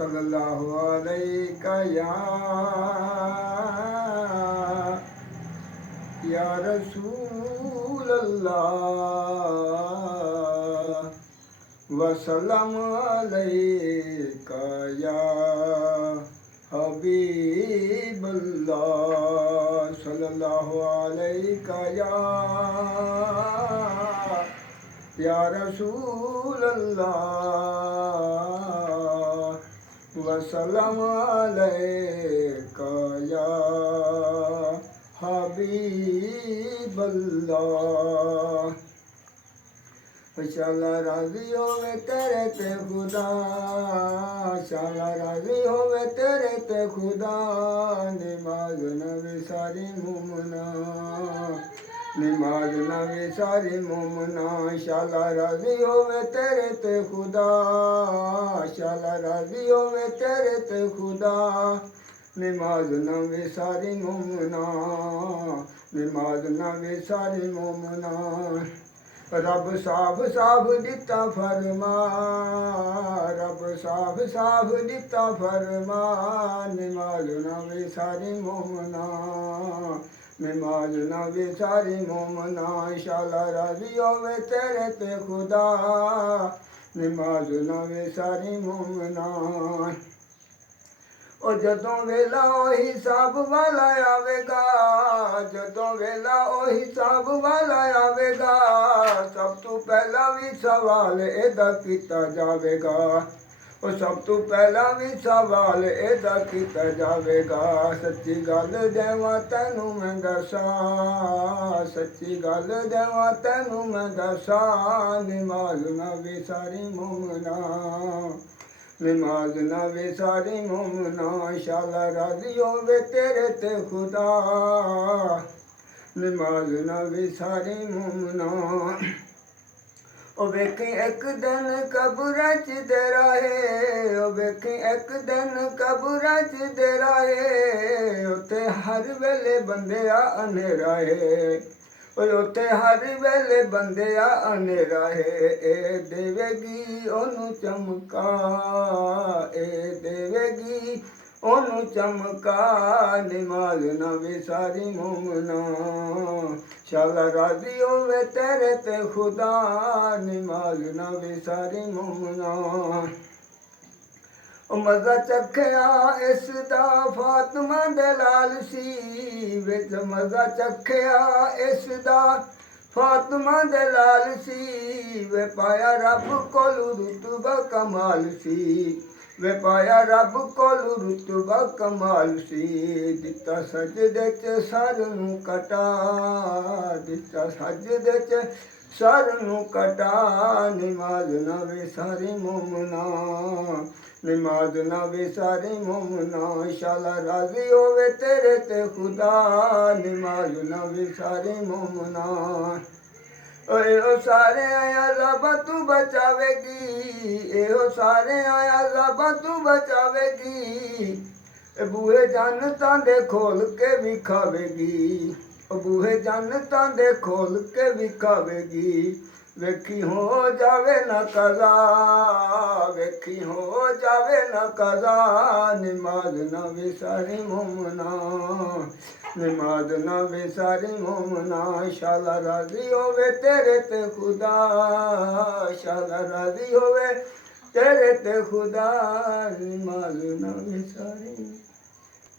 सल्लल्लाहु अलैहि या रसूल अल्लाह वसल्लम अलैका या हबीब अल्लाह सल्लल्लाहु अलैका या रसूल अल्लाह वसल्लम अलैका या हबीब अल्लाह। शाला राजी होवे तेरे ते खुदा, शाला राजी होवे तेरे ते खुदा, नमाज नबी सारी मुमना, नमाज नबी सारी मुमना। शाला राजी होवे तेरे ते खुदा, शाला राजी होवे तेरे ते खुदा, नमाज नबी सारी मुमना, नमाज नबी सारी मुमना। रब साफ साफ दिता फरमा, रब साफ साफ दिता फरमा, नमाज नबी सारी मुमना, नमाज नबी सारी मुमना। शाला राजी होवे तेरे ते खुदा, नमाज नबी सारी मुमना। ओ जदों वेला ओ हिसाब वाला आवेगा, जदों वेला ओ हिसाब वाला आवेगा, सब तो पहला भी सवाल एदा किता जावेगा, ओ सब तो पहला भी सवाल एदा किता जावेगा। सच्ची गल देवां तैनू मैं दसां, सच्ची गल देवां तैनू मैं दसां, नमाज नबी सारी मुमना, नमाज नबी सारी मुमना। शाला राजी होवे तेरे ते खुदा, नमाज नबी सारी मुमना। ओ वेखी एक दिन कब्र च तेरा है, ओ वेखी एक दिन कब्र च तेरा है, उत्थे हर वेले बंदिया अनेरा है, उत्थे हर वेले बंदिया अनेरा है। ए देवेगी ओनू चमका, ए देवेगी ओनू चमका, नमाज नबी सारी मुमना। शाला राजी होवे तेरे ते खुदा, नमाज नबी सारी मुमना। मज़ा चखया इसदा फातिमा दे लाल सी, विच मज़ा चखया इसदा फातिमा दे लाल सी, वे पाया रब कोलू रुतबा कमाल सी, वे पाया रब कोलू रुतबा कमाल सी। दिता सजदे च सर नूं कटा, दिता सजदे च सर नूं कटा, नमाज नबी सारी मुमना, नमाज नबी सारी मुमना। शाला राजी होवे तेरे ते खुदा, नमाज नबी सारी मुमना। ओ सारे अज़ाबां तू बचावेगी, एहो सारे अज़ाबां तू बचावेगी, बूहे जन्नतां दे खोल के विखावेगी, बूहे जन्नतां दे खोल के विखावेगी। वेखी हो जावे न कज़ा, वेखी हो जावे न कज़ा, नमाज नबी सारी मुमना, नमाज नबी सारी मुमना। शाला राजी होवे तेरे ते खुदा, शाला राजी होवे तेरे ते खुदा, नमाज नबी सारी